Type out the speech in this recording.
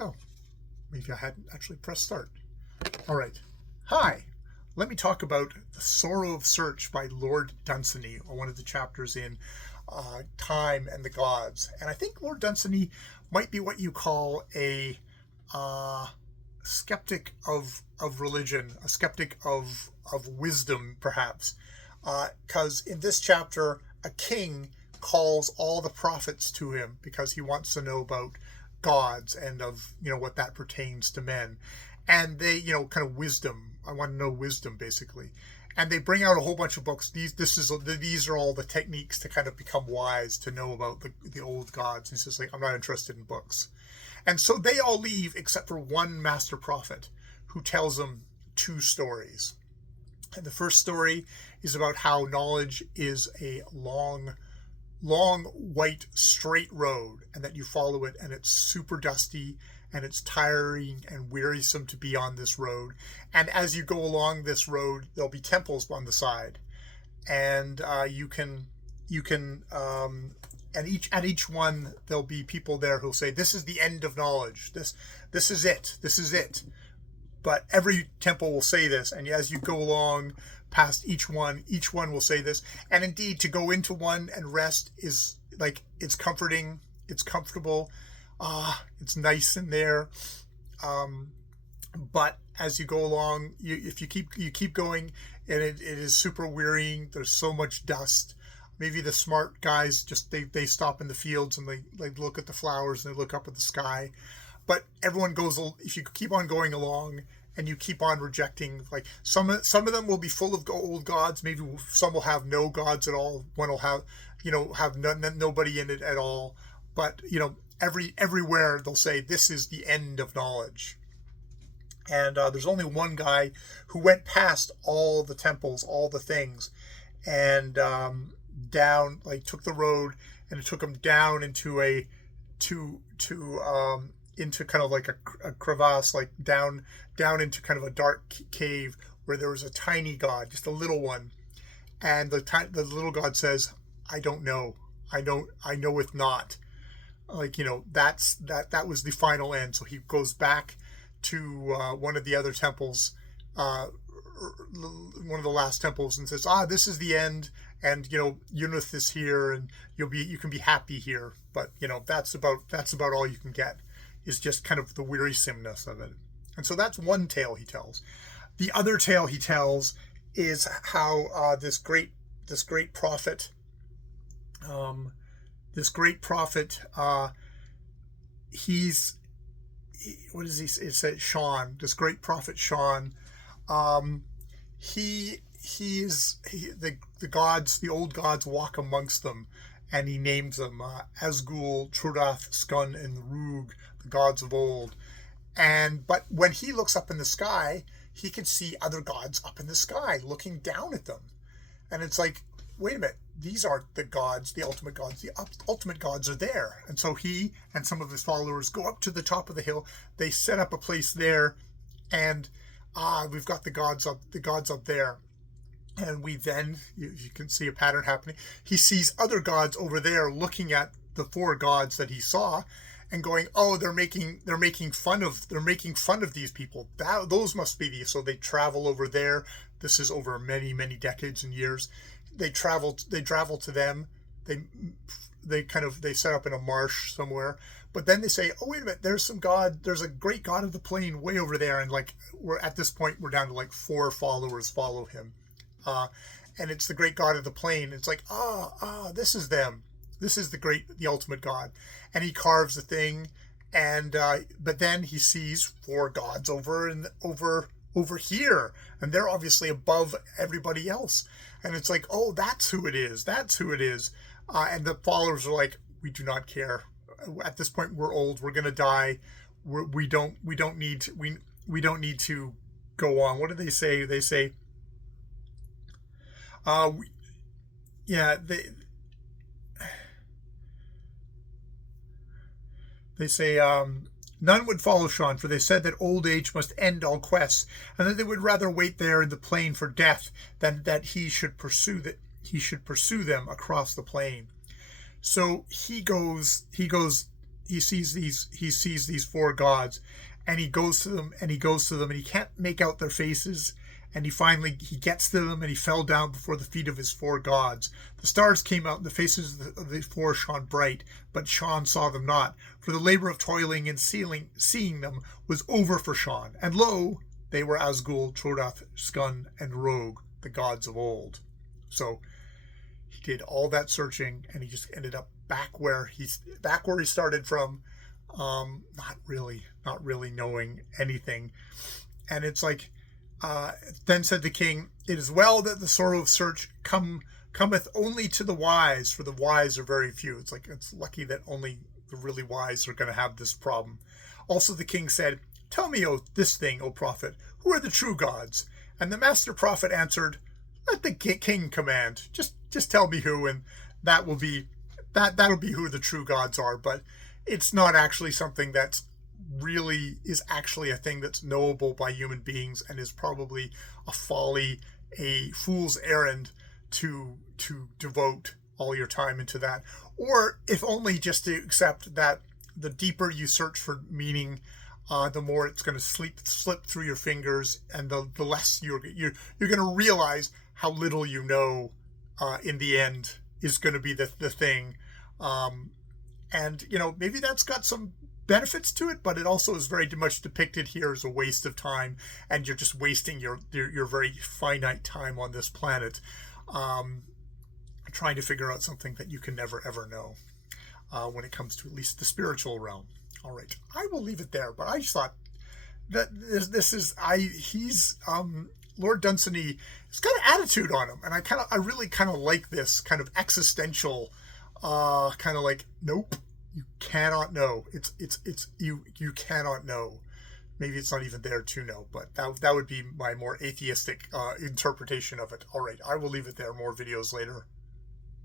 Oh, maybe I hadn't actually pressed start. All right. Hi. Let me talk about The Sorrow of Srch by Lord Dunsany, one of the chapters in Time and the Gods. And I think Lord Dunsany might be what you call a skeptic of religion, a skeptic of wisdom, perhaps. Because in this chapter, a king calls all the prophets to him because he wants to know about gods and of what that pertains to men, and they kind of wisdom. I want to know wisdom, basically. And they bring out a whole bunch of books. These are all the techniques to kind of become wise, to know about the old gods. And he says, like, I'm not interested in books. And so they all leave except for one master prophet who tells them two stories. And the first story is about how knowledge is a long white straight road, and that you follow it, and it's super dusty, and it's tiring and wearisome to be on this road. And as you go along this road, there'll be temples on the side, and you can and each one there'll be people there who'll say, this is the end of knowledge, this is it. But every temple will say this, and as you go along past each one will say this. And indeed, to go into one and rest is like, it's comforting, it's comfortable, it's nice in there. But as you go along, if you keep going, and it is super wearying. There's so much dust. Maybe the smart guys just they stop in the fields and they look at the flowers and they look up at the sky. But everyone goes, if you keep on going along and you keep on rejecting, like some of them will be full of old gods. Maybe some will have no gods at all. One will have nobody in it at all. But everywhere they'll say, this is the end of knowledge. And there's only one guy who went past all the temples, all the things, and down, like, took the road, and it took him down into into kind of like a crevasse, like down into kind of a dark cave where there was a tiny god, just a little one. And the little god says, I don't know. I knoweth not. Like, that was the final end. So he goes back to one of the other temples, one of the last temples, and says, this is the end, and Knwth is here, and you can be happy here. But that's about all you can get, is just kind of the wearisomeness of it. And so that's one tale he tells. The other tale he tells is how this great prophet, what does he say? It says Sean, this great prophet Sean. The gods, the old gods, walk amongst them, and he names them Asgul, Trudath, Skun, and Rug, the gods of old. But when he looks up in the sky, he can see other gods up in the sky looking down at them. And it's like, wait a minute, these aren't the gods, the ultimate gods. The ultimate gods are there. And so he and some of his followers go up to the top of the hill. They set up a place there, and we've got the gods up there. And we then, you can see a pattern happening. He sees other gods over there looking at the four gods that he saw, and going, they're making fun of these people. Those must be these. So they travel over there. This is over many, many decades and years. They travel to them. They set up in a marsh somewhere. But then they say, wait a minute, there's a great god of the plain way over there. And like, we're at this point, we're down to like 4 followers follow him. And it's the great god of the plain. It's like, this is them. This is the ultimate god. And he carves the thing, and but then he sees 4 gods over here, and they're obviously above everybody else. And it's like, that's who it is. And the followers are like, we do not care. At this point, we're old. We're gonna die. We don't need to go on. What do they say? They say, They say, none would follow Sean, for they said that old age must end all quests, and that they would rather wait there in the plain for death than that he should pursue them across the plain. So he goes these four gods, and he goes to them and he can't make out their faces, and he gets to them, and he fell down before the feet of his four gods. The stars came out, and the faces of the four shone bright, but Sean saw them not, for the labor of toiling and seeing them was over for Sean. And lo, they were Asgul, Trodath, Skun, and Rogue, the gods of old. So he did all that searching, and he just ended up back where he started from, not really knowing anything. And it's like, then said the king, "It is well that the sorrow of Srch cometh only to the wise, for the wise are very few." It's like, it's lucky that only the really wise are going to have this problem. Also the king said, "Tell me this thing, O prophet, who are the true gods?" And the master prophet answered, "Let the king command. Just tell me who, and that'll be who the true gods are." But it's not actually something that's really is actually a thing that's knowable by human beings, and is probably a folly, a fool's errand to devote all your time into that. Or if only just to accept that the deeper you search for meaning, the more it's going to slip through your fingers, and the less you're going to realize how little you know in the end is going to be the thing. And maybe that's got some benefits to it, but it also is very much depicted here as a waste of time, and you're just wasting your very finite time on this planet, trying to figure out something that you can never ever know, when it comes to at least the spiritual realm. All right, I will leave it there, but I just thought that he's Lord Dunsany has got an attitude on him, and I really kind of like this kind of existential, kind of like, nope, you cannot know. You cannot know. Maybe it's not even there to know, but that would be my more atheistic interpretation of it. All right, I will leave it there. More videos later.